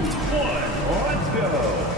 1, let's go.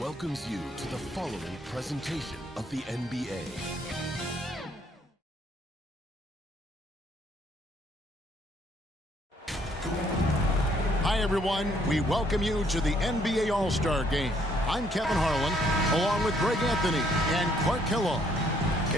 Welcomes you to the following presentation of the NBA. Hi everyone, we welcome you to the NBA All-Star Game. I'm Kevin Harlan, along with Greg Anthony and Clark Kellogg.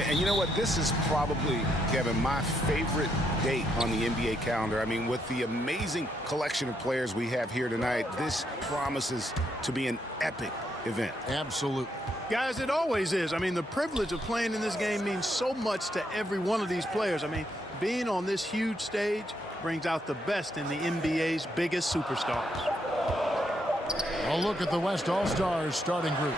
And you know what? This is probably, Kevin, my favorite date on the NBA calendar. I mean, with the amazing collection of players we have here tonight, this promises to be an epic event. Absolutely. Guys, it always is. I mean, the privilege of playing in this game means so much to every one of these players. I mean, being on this huge stage brings out the best in the NBA's biggest superstars. A look at the West All-Stars starting group.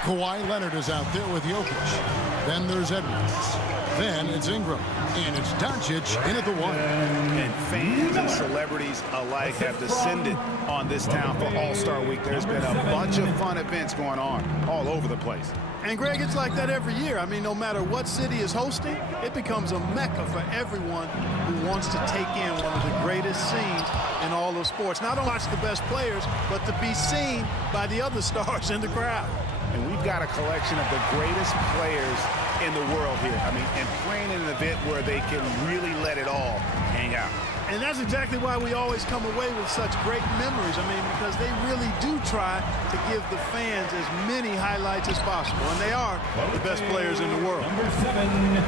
Kawhi Leonard is out there with Jokic. Then there's Edwards. Then it's Ingram. And it's Doncic in at the 1. And fans and celebrities alike have descended on this town for All-Star Week. There's been a bunch of fun events going on all over the place. And, Greg, it's like that every year. I mean, no matter what city is hosting, it becomes a mecca for everyone who wants to take in one of the greatest scenes in all of sports. Not only watch the best players, but to be seen by the other stars in the crowd. And we've got a collection of the greatest players in the world here. I mean, and playing in an event where they can really let it all hang out. And that's exactly why we always come away with such great memories. I mean, because they really do try to give the fans as many highlights as possible. And they are the best players in the world. Number 7,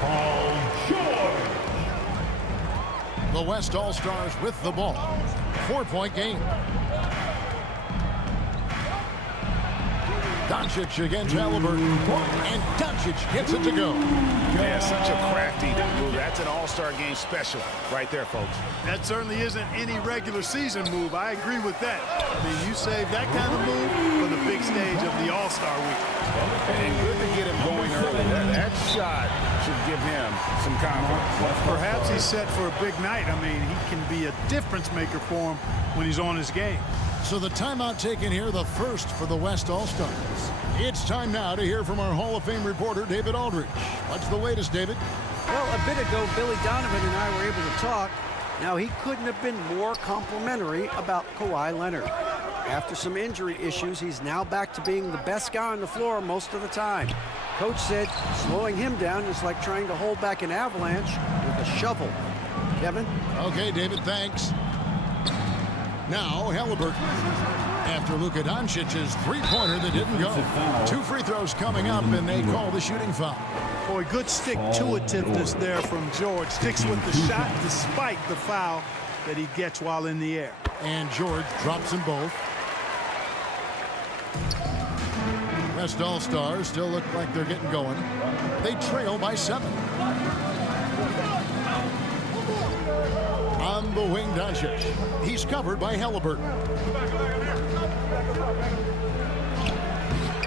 Paul George. The West All-Stars with the ball. 4-point game. Doncic against Halliburton. And Doncic gets it to go. Man, such a crafty move. That's an All-Star game special right there, folks. That certainly isn't any regular season move. I agree with that. I mean, you save that kind of move for the big stage of the All-Star Week. And good to get him going early. That shot should give him some confidence. Perhaps he's set for a big night. I mean, he can be a difference maker for him when he's on his game. So the timeout taken here, the first for the West All-Stars. It's time now to hear from our Hall of Fame reporter, David Aldridge. What's the latest, David? Well, a bit ago, Billy Donovan and I were able to talk. Now, he couldn't have been more complimentary about Kawhi Leonard. After some injury issues, he's now back to being the best guy on the floor most of the time. Coach said slowing him down is like trying to hold back an avalanche with a shovel. Kevin? Okay, David, thanks. Now, Halliburton. After Luka Doncic's three-pointer that didn't go. 2 free throws coming up, and they call the shooting foul. Boy, good stick-to-itiveness there from George. Sticks with the shot despite the foul that he gets while in the air. And George drops them both. West All-Stars still look like they're getting going. They trail by 7. On the wing, Doncic. He's covered by Halliburton.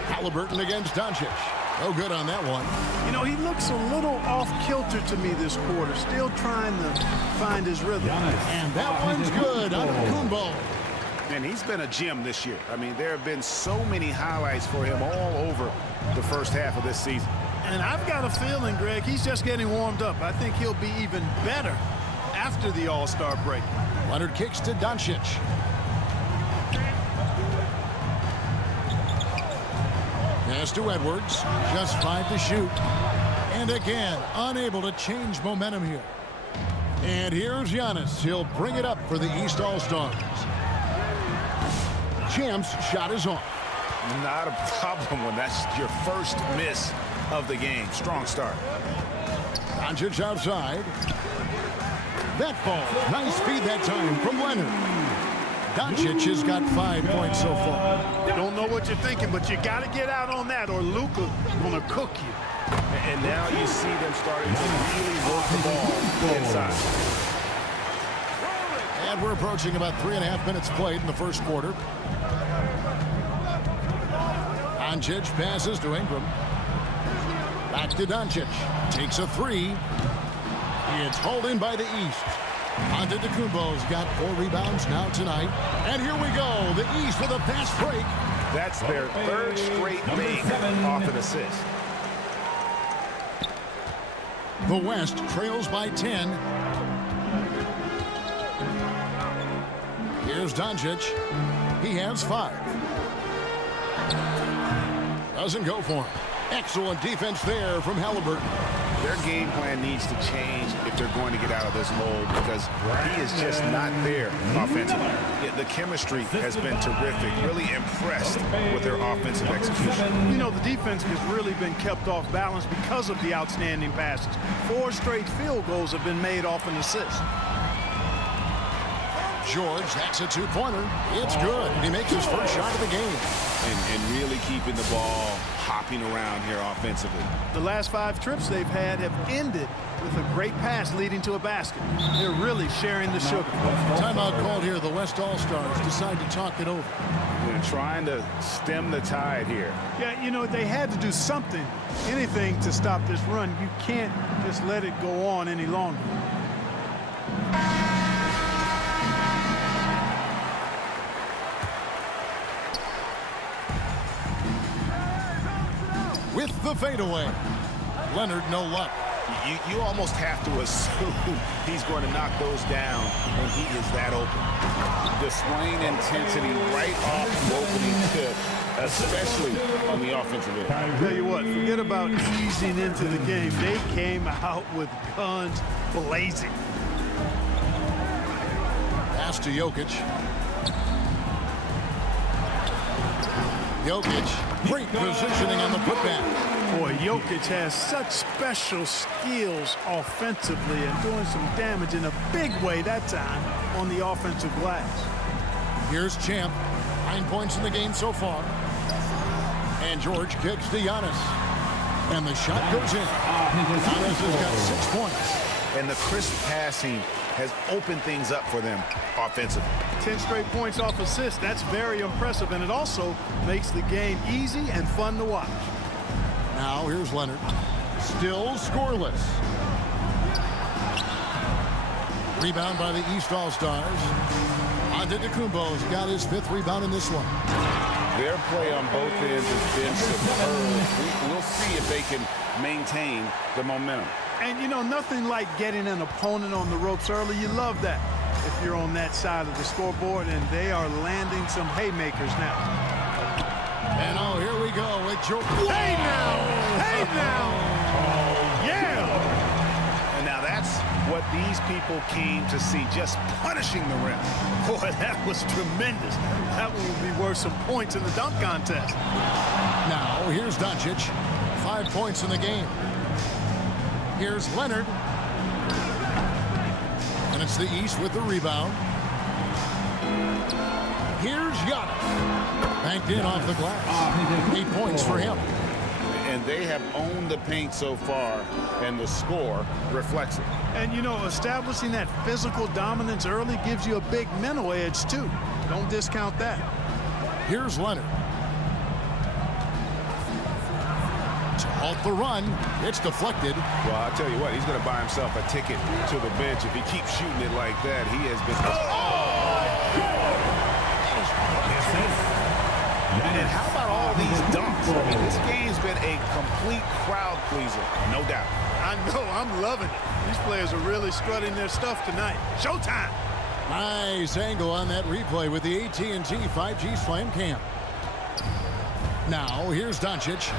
Halliburton against Doncic. No good on that one. You know, he looks a little off-kilter to me this quarter. Still trying to find his rhythm. And that one's good on Kumbo. And he's been a gem this year. I mean, there have been so many highlights for him all over the first half of this season. And I've got a feeling, Greg, he's just getting warmed up. I think he'll be even better after the All-Star break. Leonard kicks to Doncic. Pass to Edwards. Just 5 to shoot. And again, unable to change momentum here. And here's Giannis. He'll bring it up for the East All-Stars. Champ's shot is off. Not a problem when that's your first miss of the game. Strong start. Doncic outside. That falls. Nice feed that time from Leonard. Doncic has got 5 points so far. Don't know what you're thinking, but you got to get out on that or Luka gonna cook you. And now you see them starting to really work the ball inside. And we're approaching about 3.5 minutes played in the first quarter. Doncic passes to Ingram. Back to Doncic. Takes a 3. It's hauled in by the East. Antetokounmpo's got 4 rebounds now tonight. And here we go. The East with a fast break. That's their third straight make off an assist. The West trails by 10. Here's Doncic. He has 5. Doesn't go for him. Excellent defense there from Halliburton. Their game plan needs to change if they're going to get out of this hole because he is just not there offensively. Yet the chemistry has been terrific. Really impressed with their offensive execution. You know, the defense has really been kept off balance because of the outstanding passes. 4 straight field goals have been made off an assist. George, that's a 2-pointer. It's good. He makes his first shot of the game. And really keeping the ball hopping around here offensively. The last 5 trips they've had have ended with a great pass leading to a basket. They're really sharing the sugar. Timeout called here. The West All-Stars decide to talk it over. They're trying to stem the tide here. Yeah, you know, they had to do something, anything to stop this run. You can't just let it go on any longer. With the fadeaway, Leonard, no luck. You almost have to assume he's going to knock those down when he is that open. Displaying intensity right off the opening tip, especially on the offensive end. I tell you what, forget about easing into the game. They came out with guns blazing. Pass to Jokic. Jokic, great positioning on the putback. Boy, Jokic has such special skills offensively and doing some damage in a big way that time on the offensive glass. Here's Champ. 9 points in the game so far. And George kicks to Giannis. And the shot goes in. Giannis has got 6 points. And the crisp passing has opened things up for them offensively. 10 straight points off assists. That's very impressive, and it also makes the game easy and fun to watch. Now here's Leonard. Still scoreless. Rebound by the East All-Stars. Antetokounmpo's got his 5th rebound in this one. Their play on both ends has been superb. We'll see if they can maintain the momentum. And, you know, nothing like getting an opponent on the ropes early. You love that if you're on that side of the scoreboard, and they are landing some haymakers now. And oh, here we go with Joe. Hey now! Hey now! Yeah! And now that's what these people came to see, just punishing the rim. Boy, that was tremendous. That one would be worth some points in the dunk contest. Now here's Doncic. 5 points in the game. Here's Leonard. And it's the East with the rebound. Here's Giannis. Banked in off the glass. 8 points for him. And they have owned the paint so far, and the score reflects it. And, you know, establishing that physical dominance early gives you a big mental edge, too. Don't discount that. Here's Leonard. To halt the run, it's deflected. Well, I'll tell you what, he's going to buy himself a ticket to the bench if he keeps shooting it like that. He has been... And how about all these dunks? I mean, this game's been a complete crowd pleaser, no doubt. I know, I'm loving it. These players are really strutting their stuff tonight. Showtime! Nice angle on that replay with the AT&T 5G Slam Cam. Now, here's Doncic.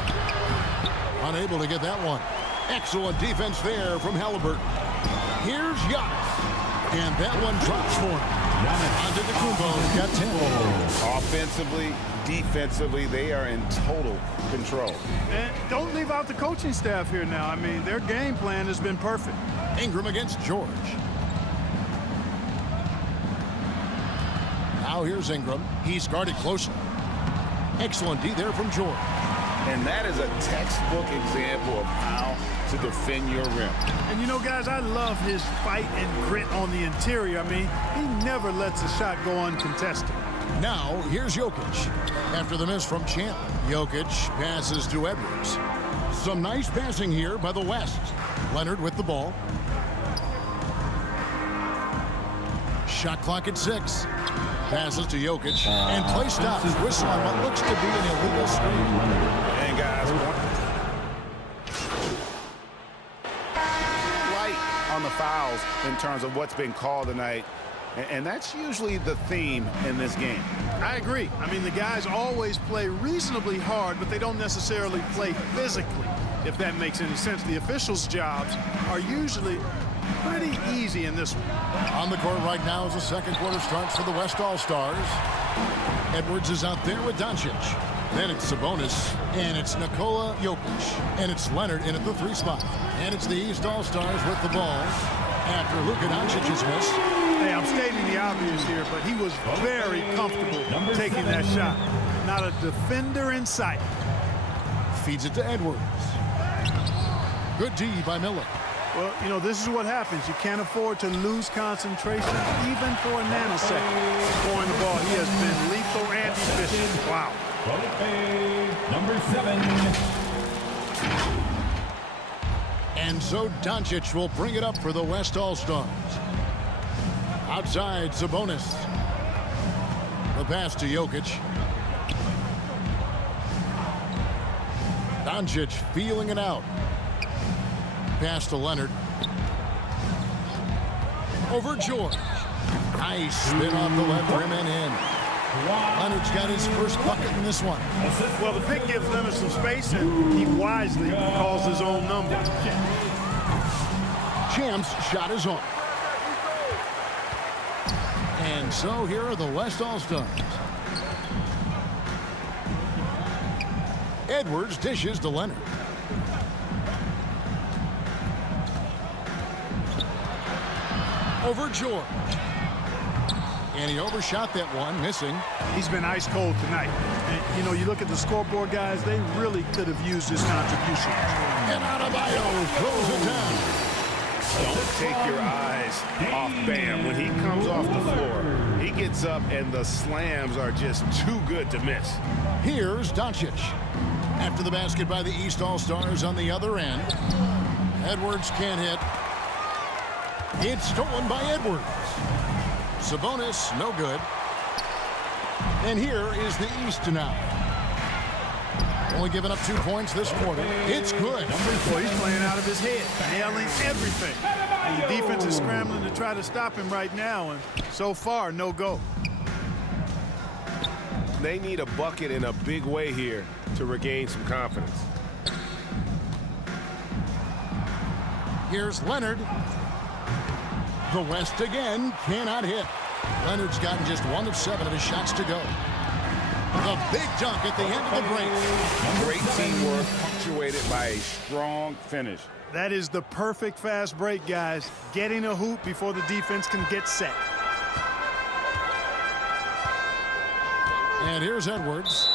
Unable to get that one. Excellent defense there from Halliburton. Here's Giannis. And that one drops for him. Antetokounmpo's got 10. Offensively, defensively, they are in total control. And don't leave out the coaching staff here now. I mean, their game plan has been perfect. Ingram against George. Now here's Ingram. He's guarded closely. Excellent D there from George. And that is a textbook example of how to defend your rim. And, you know, guys, I love his fight and grit on the interior. I mean, he never lets a shot go uncontested. Now, here's Jokic. After the miss from Champ, Jokic passes to Edwards. Some nice passing here by the West. Leonard with the ball. Shot clock at 6. Passes to Jokic. And play stops. Whistle on what looks to be an illegal screen. And guys, light on the fouls in terms of what's been called tonight. And that's usually the theme in this game. I agree. I mean, the guys always play reasonably hard, but they don't necessarily play physically, if that makes any sense. The officials' jobs are usually pretty easy in this one. On the court right now as the second quarter starts for the West All-Stars. Edwards is out there with Doncic. Then it's Sabonis, and it's Nikola Jokic, and it's Leonard in at the 3 spot. And it's the East All-Stars with the ball after Luka Doncic's miss. Hey, I'm stating the obvious here, but he was very comfortable taking that shot. Not a defender in sight. Feeds it to Edwards. Good D by Miller. Well, you know, this is what happens. You can't afford to lose concentration, even for a nanosecond. Scoring the ball, he has been lethal and efficient. Wow. Number 7. And so Doncic will bring it up for the West All-Stars. Outside, Sabonis. The pass to Jokic. Doncic feeling it out. Pass to Leonard. Over George. Nice spin off the left rim and in. Leonard's got his first bucket in this one. Well, the pick gives Leonard some space, and he wisely calls his own number. Champ's shot is on. And so here are the West All-Stars. Edwards dishes to Leonard. Over George. And he overshot that one, missing. He's been ice cold tonight. And, you know, you look at the scoreboard, guys, they really could have used his contribution. And Adebayo throws it down. Don't take your eyes off Bam. When he comes off the floor, he gets up and the slams are just too good to miss. Here's Doncic. After the basket by the East All-Stars on the other end. Edwards can't hit. It's stolen by Edwards. Sabonis, no good. And here is the East now. Only giving up 2 points this quarter. It's good. Boy, he's playing out of his head, nailing everything. And the defense is scrambling to try to stop him right now, and so far, no go. They need a bucket in a big way here to regain some confidence. Here's Leonard. The West again cannot hit. Leonard's gotten just 1 of 7 of his shots to go. The big dunk at the end of the break. Great teamwork punctuated by a strong finish. That is the perfect fast break, guys. Getting a hoop before the defense can get set. And here's Edwards.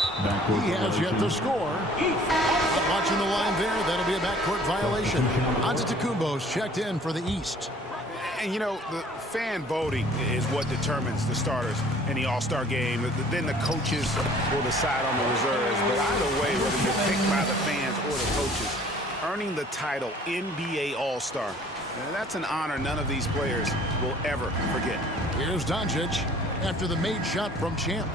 He has yet to score. Watching the line there, that'll be a backcourt violation. Antetokounmpo's checked in for the East. And, you know, the fan voting is what determines the starters in the All-Star game. Then the coaches will decide on the reserves. But either way, whether you're picked by the fans or the coaches, earning the title NBA All-Star, that's an honor none of these players will ever forget. Here's Doncic after the made shot from Champ.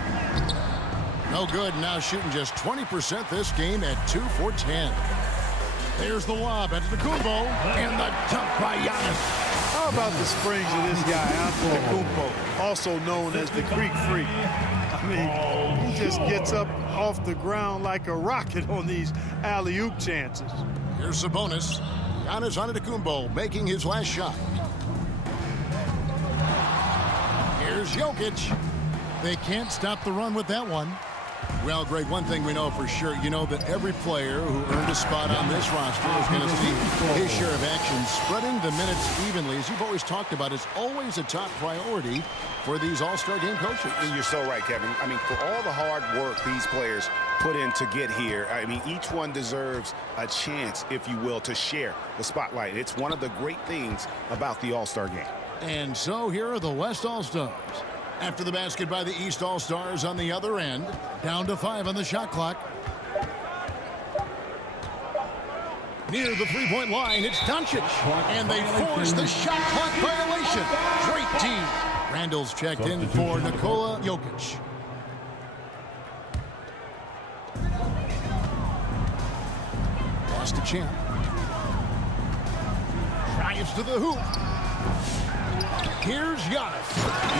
No good. Now shooting just 20% this game at 2 for 10. There's the lob at Antetokounmpo and the dunk by Giannis. How about the springs of this guy, Antetokounmpo, also known as the Greek Freak? I mean, he just gets up off the ground like a rocket on these alley-oop chances. Here's Sabonis. Giannis Antetokounmpo making his last shot. Here's Jokic. They can't stop the run with that one. Well, Greg, one thing we know for sure, you know that every player who earned a spot on this roster is going to see his share of action. Spreading the minutes evenly, as you've always talked about, is always a top priority for these All-Star game coaches. And you're so right, Kevin. I mean, for all the hard work these players put in to get here, I mean, each one deserves a chance, if you will, to share the spotlight. It's one of the great things about the All-Star game. And so here are the West All-Stars. After the basket by the East All-Stars on the other end. Down to 5 on the shot clock. Near the three-point line, it's Doncic. And they force the shot clock violation. Great D. Randall's checked in for Nikola Jokic. Pass to Champ. Drives to the hoop. Here's Giannis.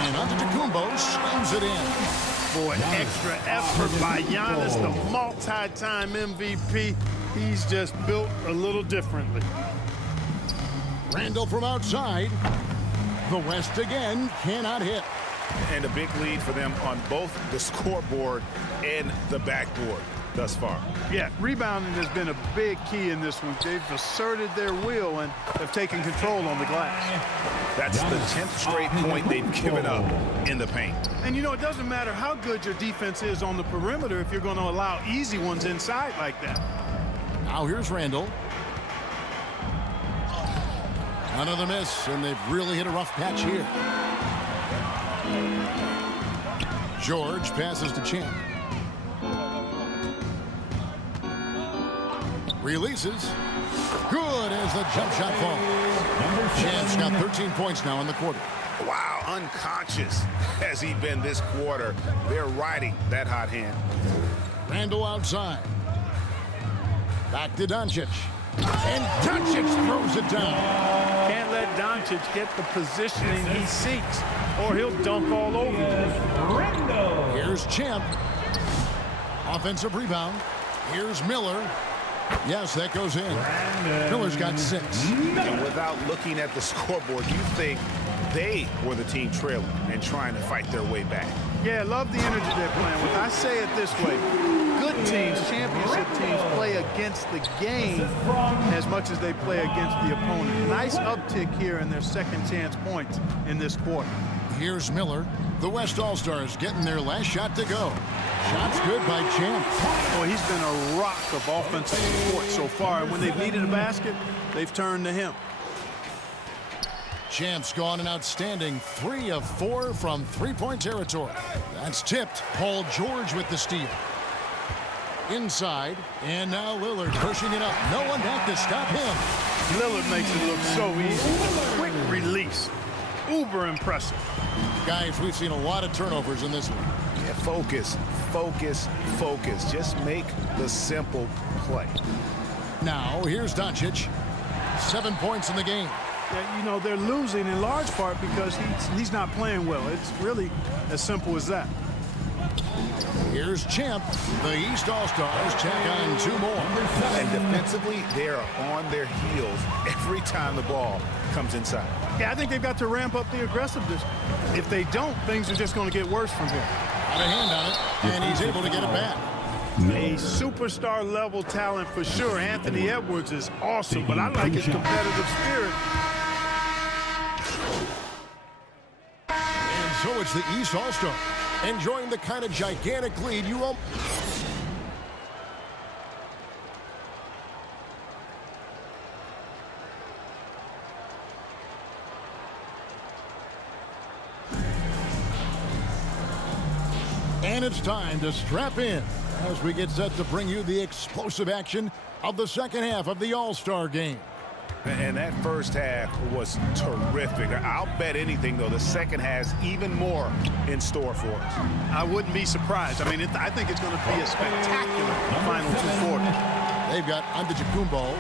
And Antetokounmpo slams it in. Boy, extra effort by Giannis, the multi-time MVP. He's just built a little differently. Randall from outside. The West again cannot hit. And a big lead for them on both the scoreboard and the backboard thus far. Yeah, rebounding has been a big key in this one. They've asserted their will and have taken control on the glass. That's the 10th straight point they've given up in the paint. And, you know, it doesn't matter how good your defense is on the perimeter if you're going to allow easy ones inside like that. Now here's Randall. Another miss, and they've really hit a rough patch here. George passes to Champ. Releases. Good as the jump shot falls. Champ's got 13 points now in the quarter. Wow, unconscious has he been this quarter. They're riding that hot hand. Randall outside. Back to Doncic. And Doncic throws it down. Can't let Doncic get the positioning he seeks, or he'll dunk all over you. Here's Champ. Offensive rebound. Here's Miller. Yes, that goes in. Miller's got 6. And without looking at the scoreboard, you think they were the team trailing and trying to fight their way back. Yeah, love the energy they're playing with. I say it this way. Good teams, championship teams, play against the game as much as they play against the opponent. Nice uptick here in their second chance points in this quarter. Here's Miller. The West All-Stars getting their last shot to go. Shot's good by Champ. Boy, he's been a rock of offensive support so far, and when they've needed a basket, they've turned to him. Champ's gone an outstanding 3 of 4 from three-point territory. That's tipped. Paul George with the steal. Inside, and now Lillard pushing it up. No one back to stop him. Lillard makes it look so easy. Quick release. Uber impressive. Guys, we've seen a lot of turnovers in this one. Yeah, focus, focus, focus. Just make the simple play. Now, here's Doncic. 7 points in the game. Yeah, you know, they're losing in large part because he's not playing well. It's really as simple as that. Here's Champ. The East All-Stars tack on 2 more. And defensively, they are on their heels every time the ball comes inside. Yeah, I think they've got to ramp up the aggressiveness. If they don't, things are just going to get worse from here. Got a hand on it, and he's able to get it back. A superstar level talent for sure. Anthony Edwards is awesome, but I like his competitive spirit. And so it's the East All-Star enjoying the kind of gigantic lead you won't. And it's time to strap in as we get set to bring you the explosive action of the second half of the All-Star game. And that first half was terrific. I'll bet anything, though, the second has even more in store for us. I wouldn't be surprised. I mean, I think it's going to be a spectacular final 2/4. They've got Antetokounmpo.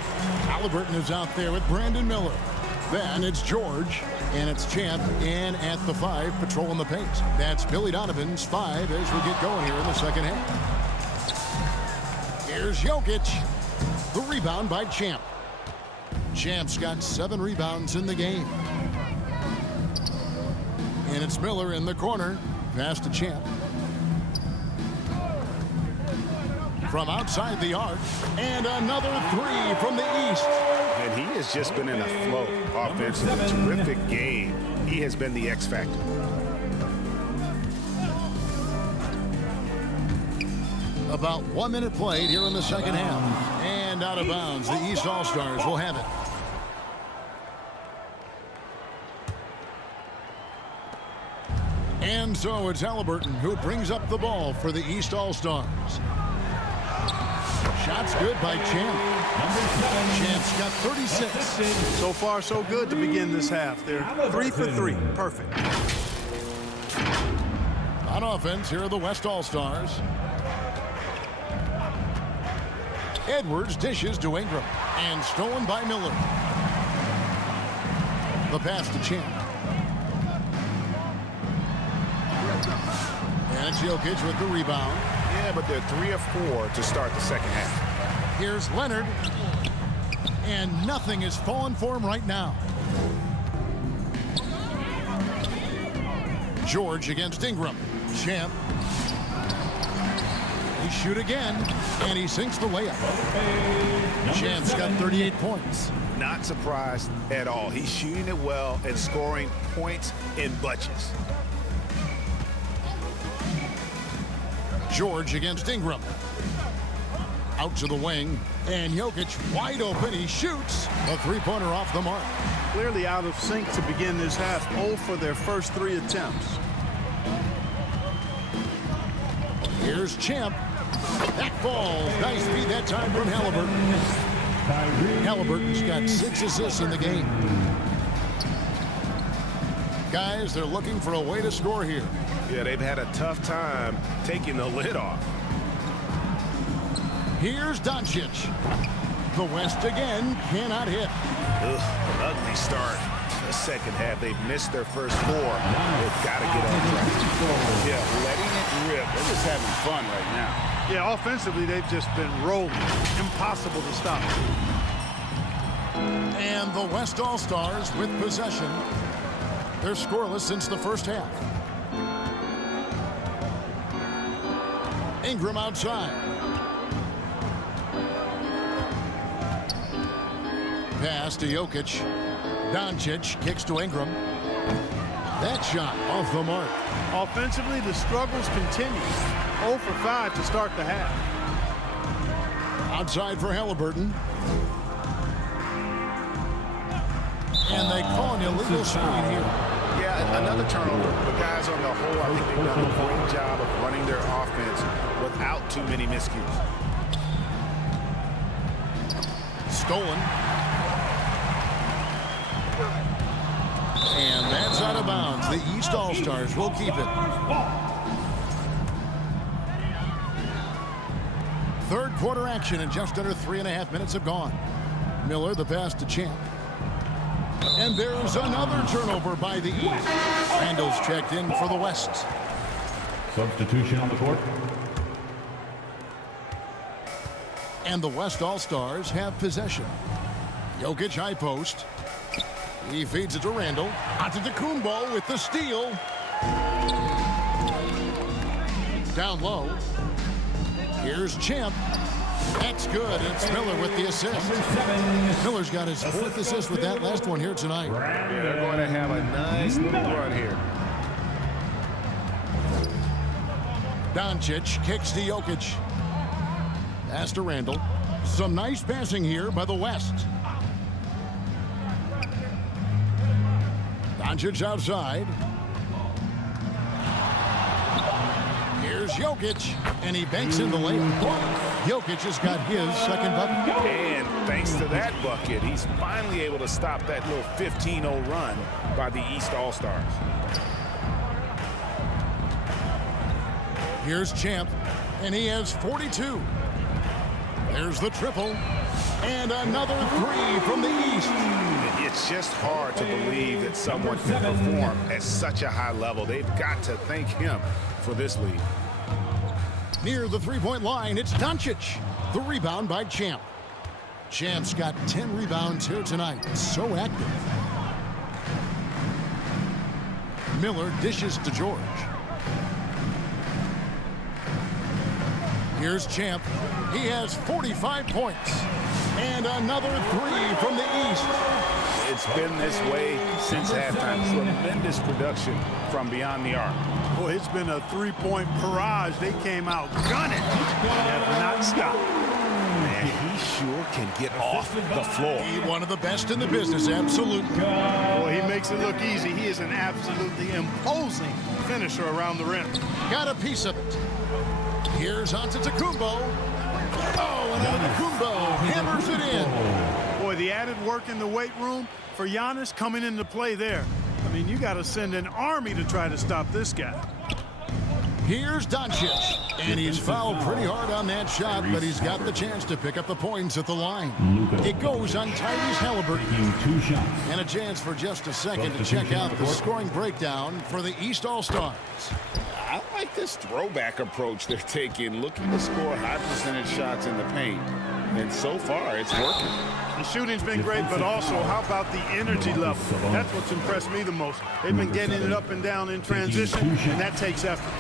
Halliburton is out there with Brandon Miller. Then it's George, and it's Champ, and at the 5, patrolling the paint. That's Billy Donovan's 5 as we get going here in the second half. Here's Jokic. The rebound by Champ. Champ's got 7 rebounds in the game. And it's Miller in the corner. Pass to Champ. From outside the arc. And another 3 from the East. And he has just been in a flow offensively. Terrific game. He has been the X factor. About 1 minute played here in the second half. And out of bounds. The East All-Stars will have it. And so it's Halliburton who brings up the ball for the East All-Stars. Shots good by Champ. Champ's got 36. So far, so good to begin this half. They're 3 for 3. Perfect. On offense, here are the West All-Stars. Edwards dishes to Ingram. And stolen by Miller. The pass to Champ. And it's Jokic with the rebound. Yeah, but they're 3 of 4 to start the second half. Here's Leonard. And nothing is falling for him right now. George against Ingram. Champ. He shoot again, and he sinks the layup. Champ's got 38 points. Not surprised at all. He's shooting it well and scoring points in bunches. George against Ingram. Out to the wing, And Jokic wide open. He shoots. A three-pointer off the mark. Clearly out of sync to begin this half. 0 for their first 3 attempts. Here's Champ. That falls. Nice feed that time from Halliburton. Halliburton's got 6 assists in the game. Guys, they're looking for a way to score here. Yeah, they've had a tough time taking the lid off. Here's Doncic. The West again cannot hit. Ugh, ugly start. The second half, they've missed their first 4. They've got to get on track. Yeah, letting it rip. They're just having fun right now. Yeah, offensively, they've just been rolling. Impossible to stop. And the West All-Stars with possession. They're scoreless since the first half. Ingram outside. Pass to Jokic. Doncic kicks to Ingram. That shot off the mark. Offensively, the struggles continue. 0 for 5 to start the half. Outside for Halliburton. And they call an illegal screen here. Yeah, another turnover. The guys on the whole, I think they've done a great job of running their offense without too many miscues. Stolen. And that's out of bounds. The East All-Stars will keep it. Third quarter action, and just under 3.5 minutes have gone. Miller, the pass to Champ. And there's another turnover by the East. Randall's checked in for the West. Substitution on the court. And the West All-Stars have possession. Jokic high post. He feeds it to Randall. Antetokounmpo with the steal. Down low. Here's Champ. That's good. It's Miller with the assist. Miller's got his 4th assist with that last one here tonight. Yeah, they're going to have a nice little run here. Doncic kicks to Jokic. Pass to Randall. Some nice passing here by the West. Doncic outside. Here's Jokic, and he banks in the layup. Jokic has got his second bucket. And thanks to that bucket, he's finally able to stop that little 15-0 run by the East All-Stars. Here's Champ, and he has 42. There's the triple, and another 3 from the East. It's just hard to believe that someone can perform at such a high level. They've got to thank him for this lead. Near the three-point line, it's Doncic. The rebound by Champ. Champ's got 10 rebounds here tonight. So active. Miller dishes to George. Here's Champ. He has 45 points. And another 3 from the East. It's been this way since halftime. Tremendous production from beyond the arc. Boy, it's been a 3-point barrage. They came out gunning. Have not stopped. Man, he sure can get off the floor. He's one of the best in the business, absolutely. Boy, he makes it look easy. He is an absolutely imposing finisher around the rim. Got a piece of it. Here's Antetokounmpo. Oh, and Antetokounmpo hammers it in. Boy, the added work in the weight room for Giannis coming into play there. I mean, you got to send an army to try to stop this guy. Here's Doncic, and he's fouled pretty hard on that shot, but he's got the chance to pick up the points at the line. It goes on Tyrese Halliburton. 2 shots. And a chance for just a second to check out the scoring breakdown for the East All-Stars. I like this throwback approach they're taking, looking to score high percentage shots in the paint. And so far, it's working. The shooting's been great, but also, how about the energy level? That's what's impressed me the most. They've been getting it up and down in transition, and that takes effort.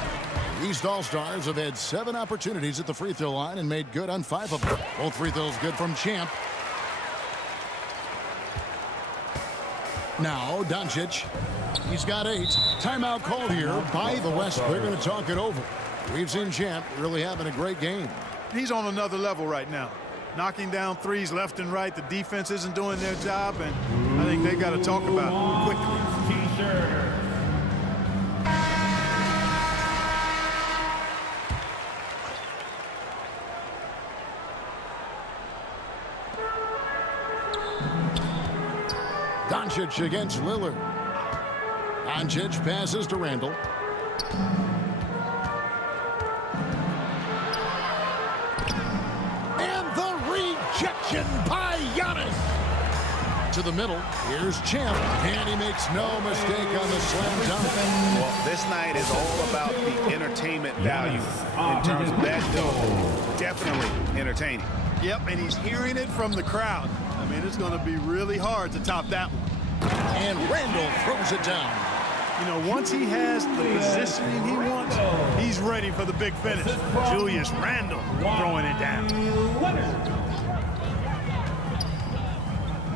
East All-Stars have had 7 opportunities at the free throw line and made good on 5 of them. Both free throws good from Champ. Now, Doncic. He's got 8. Timeout called here by the West. They're going to talk it over. We've seen Champ really having a great game. He's on another level right now. knocking down threes left and right. The defense isn't doing their job, and I think they got to talk about it quickly. T-shirt. Doncic against Lillard. Doncic passes to Randall. And the rejection by Giannis. To the middle. Here's Champ. And he makes no mistake on the slam dunk. Well, this night is all about the entertainment value in terms of that dunk. Definitely entertaining. Yep, and he's hearing it from the crowd. I mean, it's going to be really hard to top that one. And Randall throws it down. You know, once he has the positioning he wants, he's ready for the big finish. Julius Randle throwing it down.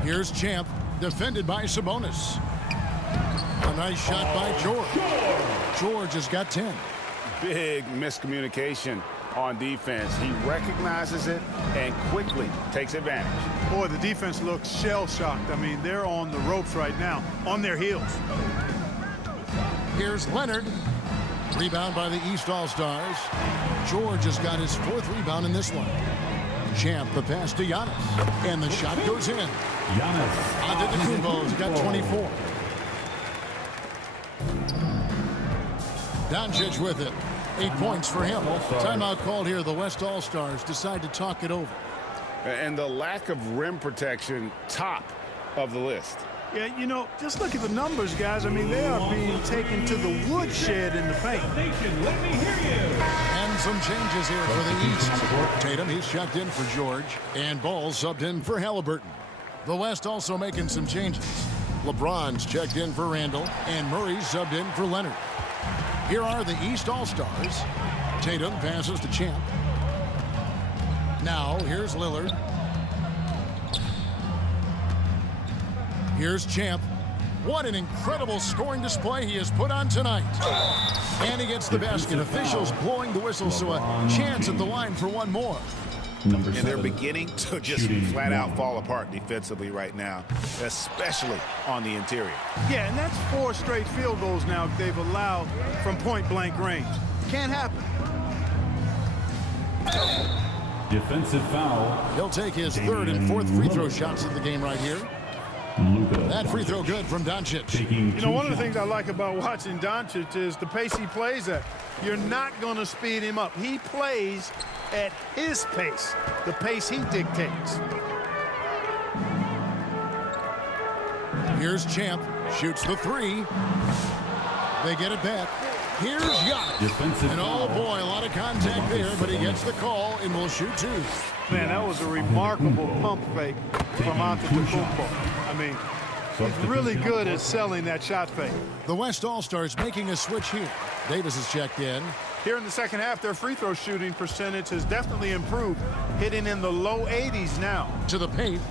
Here's Champ, defended by Sabonis. A nice shot by George. George has got 10. Big miscommunication on defense. He recognizes it and quickly takes advantage. Boy, the defense looks shell-shocked. I mean, they're on the ropes right now, on their heels. Here's Leonard. Rebound by the East All-Stars. George has got his 4th rebound in this one. Champ, the pass to Giannis. And the shot goes in. Giannis. Antetokounmpo's got 24. Doncic with it. 8 points for him. Timeout called here. The West All-Stars decide to talk it over. And the lack of rim protection, top of the list. Yeah, you know, just look at the numbers, guys. I mean, they are being taken to the woodshed in the paint. Let me hear you. And some changes here for the East. Tatum, he's checked in for George. And Ball subbed in for Halliburton. The West also making some changes. LeBron's checked in for Randall. And Murray's subbed in for Leonard. Here are the East All-Stars. Tatum passes to Champ. Now, here's Lillard. Here's Champ. What an incredible scoring display he has put on tonight. And he gets the basket. Officials blowing the whistle, so a chance at the line for one more. Number And they're 7. beginning to just flat out fall apart defensively right now, especially on the interior. Yeah, and that's 4 straight field goals now they've allowed from point-blank range. Can't happen. Defensive foul. He'll take his 3rd and 4th free throw shots of the game right here. Luka. That free throw good from Doncic. Taking You know, one of the things I like about watching Doncic is the pace he plays at. You're not going to speed him up. He plays at his pace, the pace he dictates. Here's Champ. Shoots the 3. They get it back. Here's Giannis. Defensive And oh boy, a lot of contact there, but he gets the call and will shoot 2. Man, that was a remarkable pump fake from Antetokounmpo. I mean, he's really good at selling that shot fake. The West All-Stars making a switch here. Davis is checked in. Here in the second half, their free throw shooting percentage has definitely improved, hitting in the low 80s now. To the paint.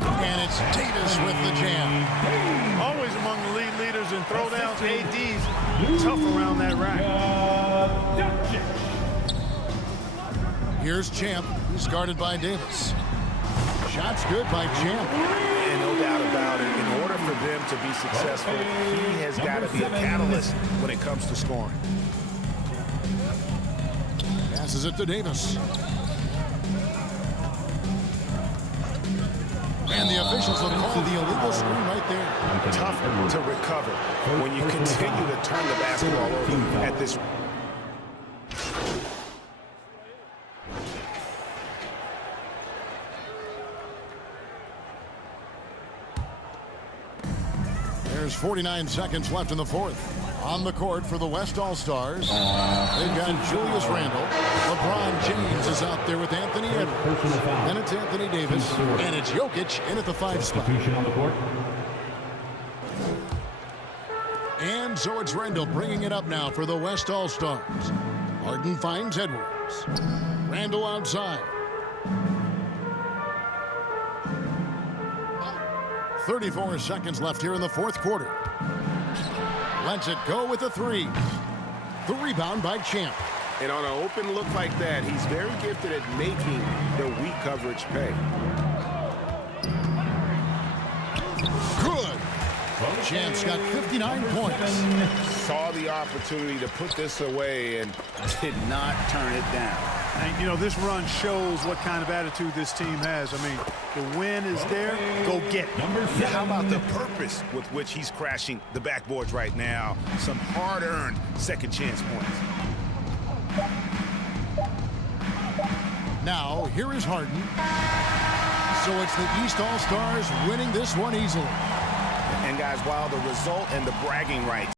And it's Davis with the jam. Always among the league leaders in throwdowns. AD's tough around that rack. Here's Champ. He's guarded by Davis. Shots good by Champ. And no doubt about it, in order for them to be successful, he has got to be a catalyst when it comes to scoring. Passes it to Davis. And the officials have called the illegal screen right there. Tough to recover when you continue to turn the basketball over at this. There's 49 seconds left in the 4th. On the court for the West All-Stars, they've got Julius Randle. LeBron James is out there with Anthony Edwards. Then it's Anthony Davis, and it's Jokic in at the 5 spot. Substitution on the court. And so it's Randle bringing it up now for the West All-Stars. Harden finds Edwards. Randle outside. 34 seconds left here in the 4th quarter. Lets it go with a 3. The rebound by Champ. And on an open look like that, he's very gifted at making the weak coverage pay. Good. Chance got 59 points. Saw the opportunity to put this away and did not turn it down. And, you know, this run shows what kind of attitude this team has. I mean, the win is there. Go get it. Number 7. Yeah, how about the purpose with which he's crashing the backboards right now? Some hard-earned second chance points. Now, here is Harden. So it's the East All-Stars winning this one easily. And guys, while the result and the bragging rights